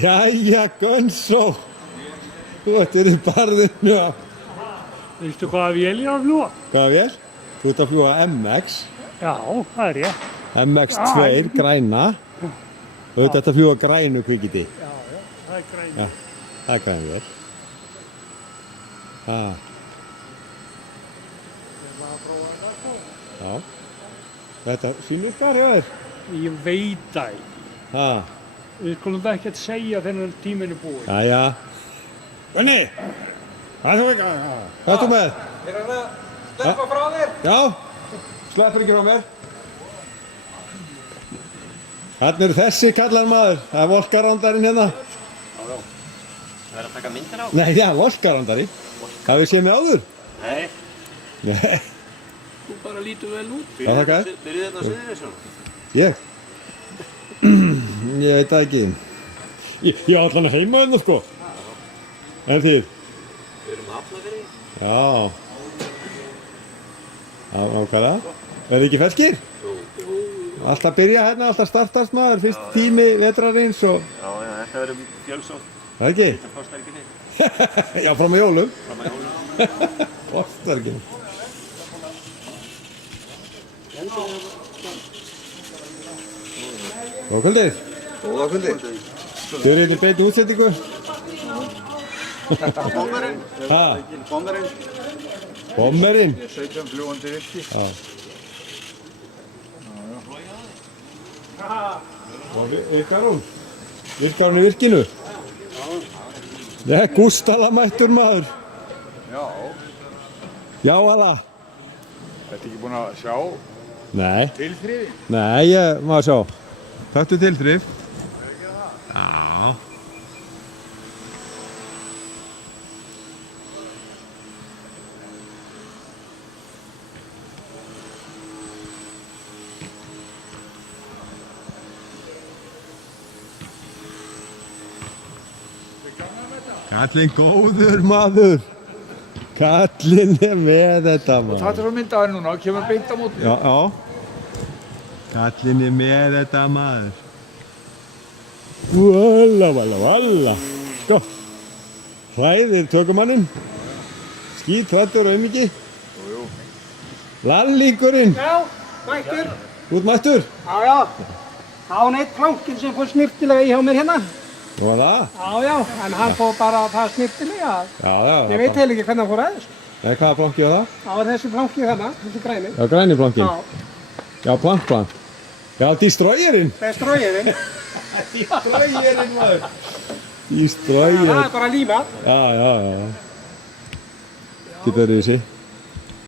Jæja, Gunsó. Þú ert verið í barðinu. Veistu hvaða vél ég er að fljúga? Hvaða vél? Þú ert að fljúga MX. Já, það er ég. MX2, græna. Þú ert að fljúga grænu kvikiti. Já, það er græn. Já, það er græn vél. Ha. Já. Þetta sýnir bara hjá þér. Ég veit það. Ha. Við skulum það ekki að segja þegar tíminn er búinn. Jæja. Gunni! Hvað er þú ekki? Hvað er þú með? Er hann að sleppa frá þér? Já. Sleppur ekki frá mér. Þarna eru þessi kallar maður. Það er volkarandarinn hérna. Já. Það er að taka myndir á? Nei, já, volkarandari. Hafið þið séð mig áður? Nei. Nei. Þú bara lítur vel út. Já, þakka. Byrjuð þetta á Suðurnesjum? Ég? Ég veit það ekki. Ég er allan heima hérna sko. En þið? Við erum Hafnarfirði. Já. Já, nákvæmlega. Er þið ekki ferskir? Jú. Alltaf byrja hérna, alltaf startast maður, fyrst tími vetrarins og... Já, þetta verður fjölsótt. Það ekki? Þetta kostar ekki neitt. Já, fram að jólum. Fram að jólum. Kostar ekki. Góða kvöldið. Góða kvöldið. Þið eru hérna í beinni útsendingu. Þetta er bomberinn. Ha? Bomberinn. Bomberinn? 17 fljúandi virki. Já. Og virkar hún? Virkar hún í virkinu? Já. Gústala mættur maður. Já. Já, alla. Þetta ekki búin að sjá Nei. tilþrifi? Nei, ég má sjá. Taktu tilþrif. Já. Kallinn góður maður. Kallinn er með þetta maður. Það er svo myndaður núna og kemur beint á móti. Já, já. Kallinn er með þetta maður. Valla, valla, valla. Sko. Hræðir tökumanninn. Skítrættur og ummikið. Jú. Lallíkurinn. Já, mættur. Út mættur. Já, já. Það var neitt plankinn sem fór snirtilega í hjá mér hérna. Nú var það? Já, já, en hann fór bara það snirtilega. Já, já. Ég veit heil ekki hvernig hann fór aðeins. Nei, hvaða planki var það? Það var þessi planki þarna, þessi græni. Já, græni plankin. Já, Já, plank. Já, Destroyerinn. það er stróiðinn. Destroyerinn maður. Það Destroyer. er bara líma. Já, já, já. Getur þessi.